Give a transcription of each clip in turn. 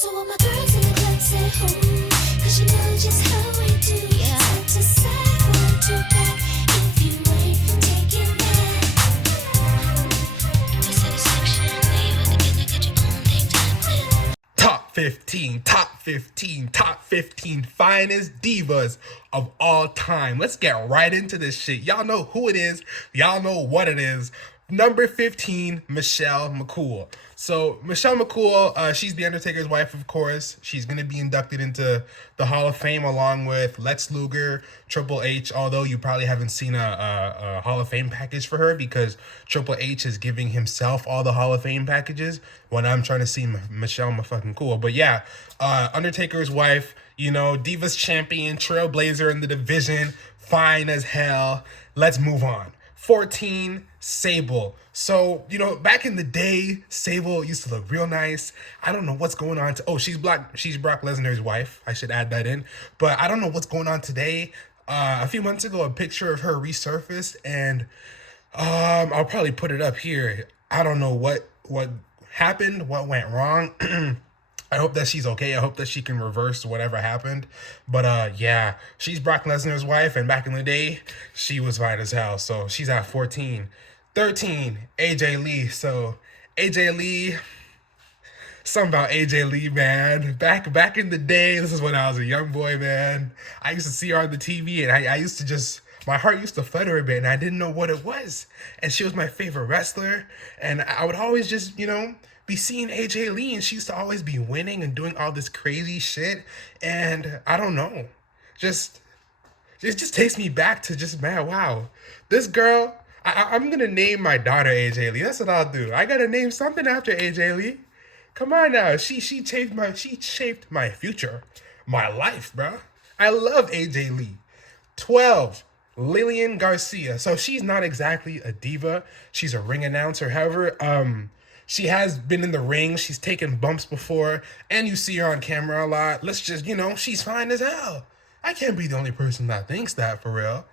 So all my girls in the club say, cause you know just how we do. Yeah. Step to side, 1, 2, back. If you ain't taking that, just in a section, leave it again, I got your own thing to happen. Top 15, top 15, top 15 finest divas of all time. Let's get right into this shit. Y'all know who it is. Y'all know what it is. Number 15, Michelle McCool. So Michelle McCool, she's the Undertaker's wife, of course. She's gonna be inducted into the Hall of Fame along with Lex Luger, Triple H. Although you probably haven't seen a Hall of Fame package for her because Triple H is giving himself all the Hall of Fame packages when I'm trying to see Michelle fucking cool. But yeah, Undertaker's wife, you know, Divas champion, trailblazer in the division, fine as hell. Let's move on. 14, Sable. So, you know, back in the day, Sable used to look real nice. I don't know what's going on. She's Brock Lesnar's wife. I should add that in. But I don't know what's going on today. A few months ago, a picture of her resurfaced, and I'll probably put it up here. I don't know what happened, what went wrong. I hope that she's okay. I hope that she can reverse whatever happened. But yeah, she's Brock Lesnar's wife, and back in the day, she was fine as hell. So she's at 14. 13, AJ Lee. So AJ Lee, something about AJ Lee, man. Back in the day, this is when I was a young boy, man. I used to see her on the TV, and I used to just, my heart used to flutter a bit, and I didn't know what it was. And she was my favorite wrestler, and I would always just, you know, be seeing AJ Lee, and she used to always be winning and doing all this crazy shit. And I don't know, it just takes me back to just, man, wow, this girl. I'm gonna name my daughter AJ Lee. That's what I'll do. I gotta name something after AJ Lee. Come on now, she shaped my future, my life, bro. I love AJ Lee. 12, Lillian Garcia. So she's not exactly a diva. She's a ring announcer. However, she has been in the ring. She's taken bumps before, and you see her on camera a lot. Let's just, you know, she's fine as hell. I can't be the only person that thinks that, for real.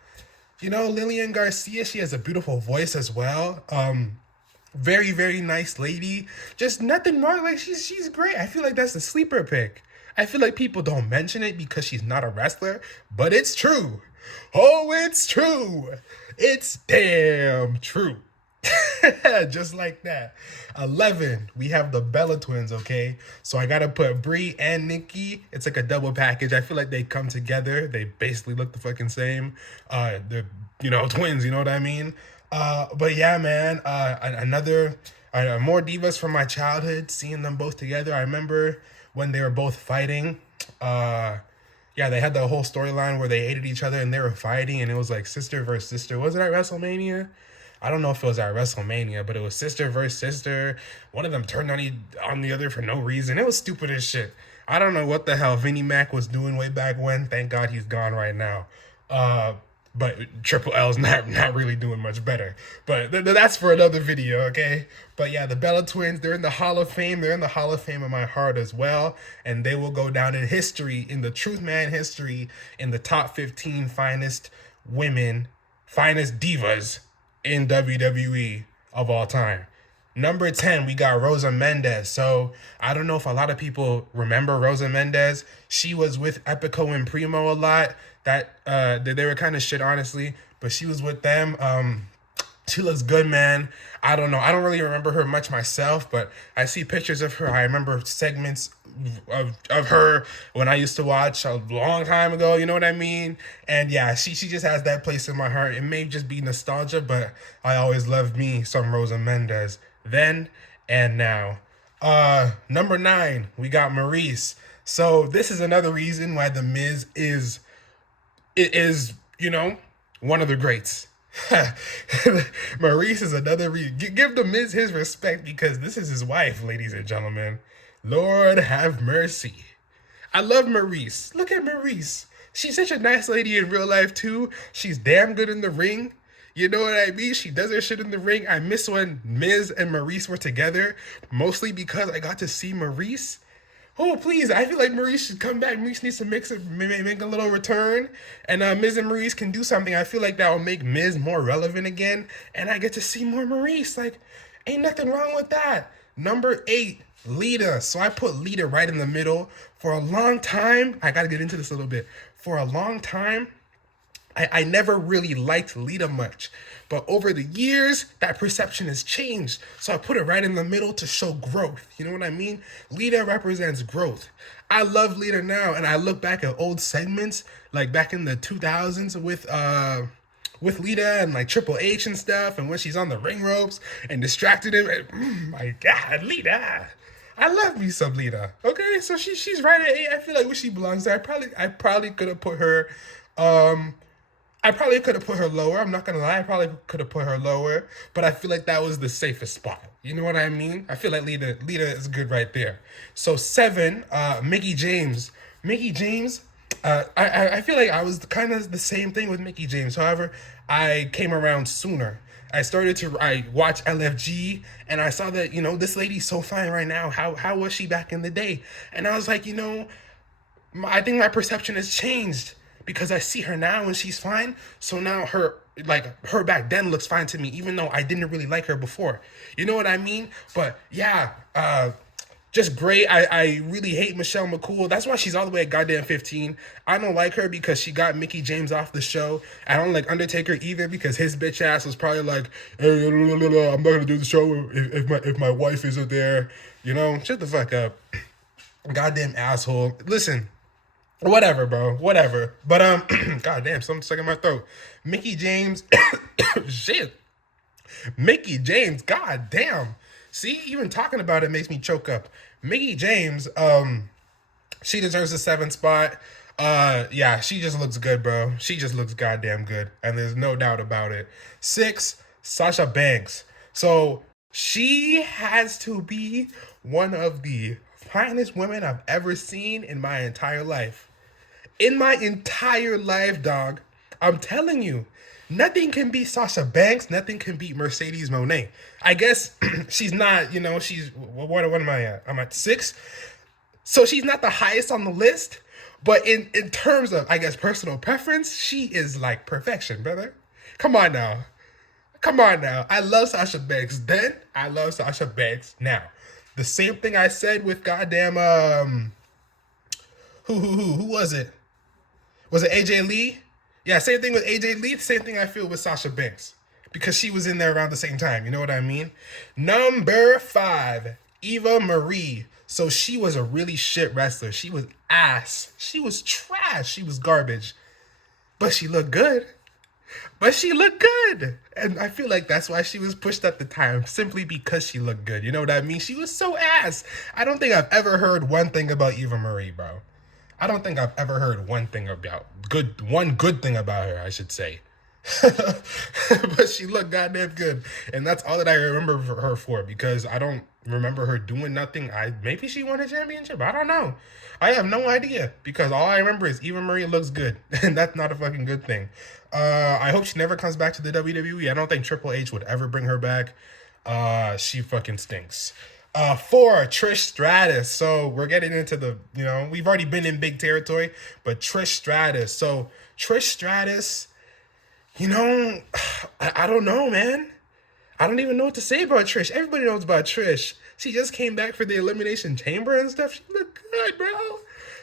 You know, Lillian Garcia, she has a beautiful voice as well. Very, very nice lady. Just nothing wrong. Like, she's great. I feel like that's a sleeper pick. I feel like people don't mention it because she's not a wrestler, but it's true. Oh, it's true. It's damn true. Just like that. 11, we have the Bella twins, okay? So I gotta put Brie and Nikki. It's like a double package. I feel like they come together. They basically look the fucking same. They're, you know, twins, you know what I mean? But yeah, man, more divas from my childhood, seeing them both together. I remember when they were both fighting. Yeah, they had the whole storyline where they hated each other and they were fighting, and it was like sister versus sister. Was it at WrestleMania? I don't know if it was at WrestleMania, but it was sister versus sister. One of them turned on the other for no reason. It was stupid as shit. I don't know what the hell Vinnie Mac was doing way back when. Thank God he's gone right now. But Triple L's not really doing much better. But that's for another video, okay? But yeah, the Bella twins, they're in the Hall of Fame. They're in the Hall of Fame of my heart as well. And they will go down in history, in the Truth Man history, in the top 15 finest women, finest divas in WWE of all time. Number 10, we got Rosa Mendez. So I don't know if a lot of people remember Rosa Mendez. She was with Epico and Primo a lot. That they were kind of shit, honestly, but she was with them. She looks good, man. I don't know. I don't really remember her much myself, but I see pictures of her. I remember segments of her when I used to watch a long time ago, you know what I mean? And yeah, she just has that place in my heart. It may just be nostalgia, but I always loved me some Rosa Mendez then and now. Number 9, we got Maurice. So this is another reason why The Miz is, you know, one of the greats. Maurice is another reason. Give The Miz his respect because this is his wife, ladies and gentlemen. Lord have mercy. I love Maurice. Look at Maurice. She's such a nice lady in real life too. She's damn good in the ring. You know what I mean? She does her shit in the ring. I miss when Miz and Maurice were together, mostly because I got to see Maurice. Oh, please. I feel like Maurice should come back. Maurice needs to make a little return. And Miz and Maurice can do something. I feel like that will make Miz more relevant again. And I get to see more Maurice. Like, ain't nothing wrong with that. Number 8, Lita. So I put Lita right in the middle. For a long time, I gotta get into this a little bit. For a long time, I never really liked Lita much. But over the years, that perception has changed. So I put it right in the middle to show growth. You know what I mean? Lita represents growth. I love Lita now, and I look back at old segments, like back in the 2000s with Lita and like Triple H and stuff, and when she's on the ring ropes and distracted him. And, my God, Lita! I love me some Lita. Okay, so she's right at 8. I feel like where she belongs there. I probably could have put her. I probably could have put her lower. I'm not gonna lie. I probably could have put her lower, but I feel like that was the safest spot. You know what I mean? I feel like Lita is good right there. So 7, Mickey James. Mickey James. I feel like I was kind of the same thing with Mickey James. However, I came around sooner. I watched LFG, and I saw that this lady's so fine right now. How was she back in the day? And I was like, I think my perception has changed because I see her now and she's fine. So now her back then looks fine to me, even though I didn't really like her before. You know what I mean? But yeah, just great. I really hate Michelle McCool. That's why she's all the way at goddamn 15. I don't like her because she got Mickey James off the show. I don't like Undertaker either because his bitch ass was probably like, hey, I'm not gonna do the show if my wife isn't there. Shut the fuck up. Goddamn asshole. Listen. Whatever, bro. Whatever. But goddamn, something stuck in my throat. Mickey James, shit. Mickey James, goddamn. See, even talking about it makes me choke up. Mickey James, she deserves a 7 spot. Yeah, she just looks good, bro. She just looks goddamn good, and there's no doubt about it. 6, Sasha Banks. So she has to be one of the finest women I've ever seen in my entire life. In my entire life, dog. I'm telling you, nothing can beat Sasha Banks. Nothing can beat Mercedes Moné. I guess she's not, she's, what am I at? I'm at 6. So she's not the highest on the list. But in terms of, I guess, personal preference, she is like perfection, brother. Come on now. Come on now. I love Sasha Banks then. I love Sasha Banks now. The same thing I said with goddamn, who was it? Was it AJ Lee? Yeah, same thing with AJ Lee. Same thing I feel with Sasha Banks. Because she was in there around the same time. You know what I mean? Number 5, Eva Marie. So she was a really shit wrestler. She was ass. She was trash. She was garbage. But she looked good. And I feel like that's why she was pushed at the time. Simply because she looked good. You know what I mean? She was so ass. I don't think I've ever heard one thing about Eva Marie, bro. I don't think I've ever heard one good thing about her, I should say. But she looked goddamn good. And that's all that I remember her for, because I don't remember her doing nothing. Maybe she won a championship. I don't know. I have no idea, because all I remember is Eva Marie looks good. And that's not a fucking good thing. I hope she never comes back to the WWE. I don't think Triple H would ever bring her back. She fucking stinks. 4, Trish Stratus. So we're getting into the, we've already been in big territory, but Trish Stratus. So Trish Stratus, I don't know, man. I don't even know what to say about Trish. Everybody knows about Trish. She just came back for the Elimination Chamber and stuff. She looked good, bro.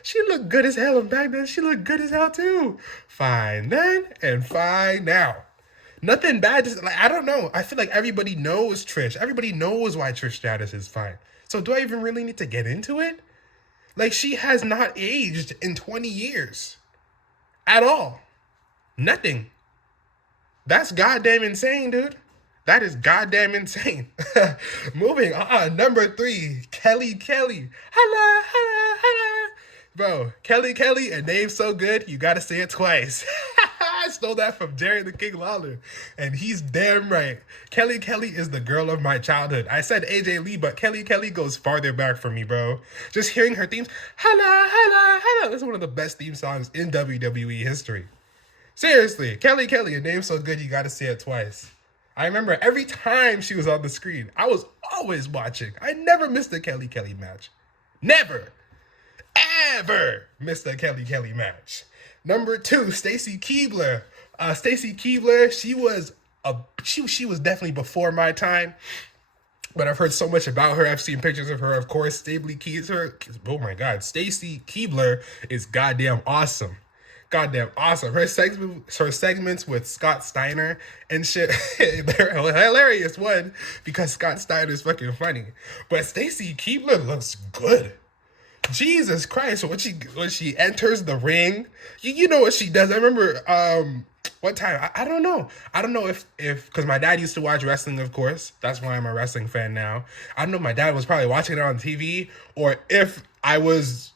She looked good as hell. And back then, she looked good as hell, too. Fine then and fine now. Nothing bad. Just, I don't know. I feel like everybody knows Trish. Everybody knows why Trish Stratus is fine. So do I even really need to get into it? Like, she has not aged in 20 years. At all. Nothing. That's goddamn insane, dude. That is goddamn insane. Moving on. Number 3, Kelly Kelly. Holla, holla, holla. Bro, Kelly Kelly, a name so good, you gotta say it twice. I stole that from Jerry the King Lawler, and he's damn right. Kelly Kelly is the girl of my childhood. I said AJ Lee, but Kelly Kelly goes farther back for me, bro. Just hearing her themes, holla, holla, holla. That's one of the best theme songs in WWE history. Seriously, Kelly Kelly, a name so good, you gotta say it twice. I remember every time she was on the screen, I was always watching. I never missed a Kelly Kelly match. Never, ever missed a Kelly Kelly match. Number 2, Stacy Keibler. Stacy Keibler, she was definitely before my time. but I've heard so much about her. I've seen pictures of her, of course. Oh my God, Stacy Keibler is goddamn awesome. Goddamn awesome. Her segments with Scott Steiner and shit, they're hilarious. One, because Scott Steiner is fucking funny, but Stacy Keibler looks good. Jesus Christ! When she enters the ring, you know what she does. I remember what time, I don't know. I don't know if because my dad used to watch wrestling, of course. That's why I'm a wrestling fan now. I don't know if my dad was probably watching it on TV, or if I was,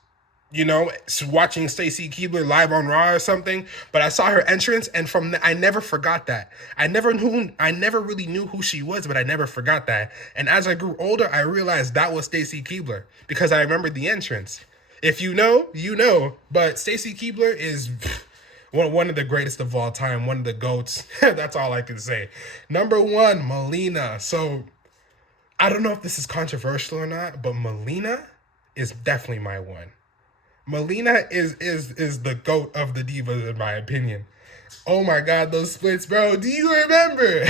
watching Stacy Keibler live on Raw or something. But I saw her entrance, and I never forgot that. I never really knew who she was, but I never forgot that. And as I grew older, I realized that was Stacy Keibler because I remembered the entrance. If you know, you know. But Stacy Keibler is one of the greatest of all time, one of the GOATs. That's all I can say. Number one, Melina. So I don't know if this is controversial or not, but Melina is definitely my one. Melina is the GOAT of the Divas, in my opinion. Oh my God, those splits, bro. Do you remember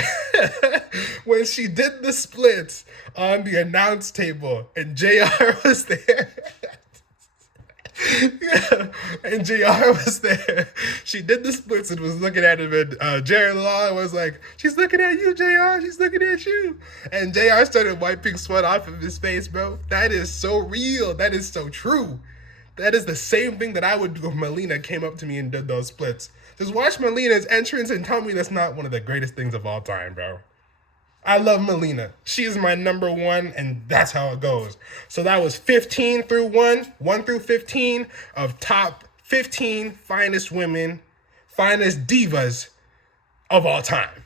when she did the splits on the announce table and JR was there? Yeah, and JR was there. She did the splits and was looking at him, and Jared Law was like, "She's looking at you, JR. She's looking at you." And JR started wiping sweat off of his face, bro. That is so real. That is so true. That is the same thing that I would do if Melina came up to me and did those splits. Just watch Melina's entrance and tell me that's not one of the greatest things of all time, bro. I love Melina. She is my number one, and that's how it goes. So that was 15 through 1 through 15 of top 15 finest women, finest divas of all time.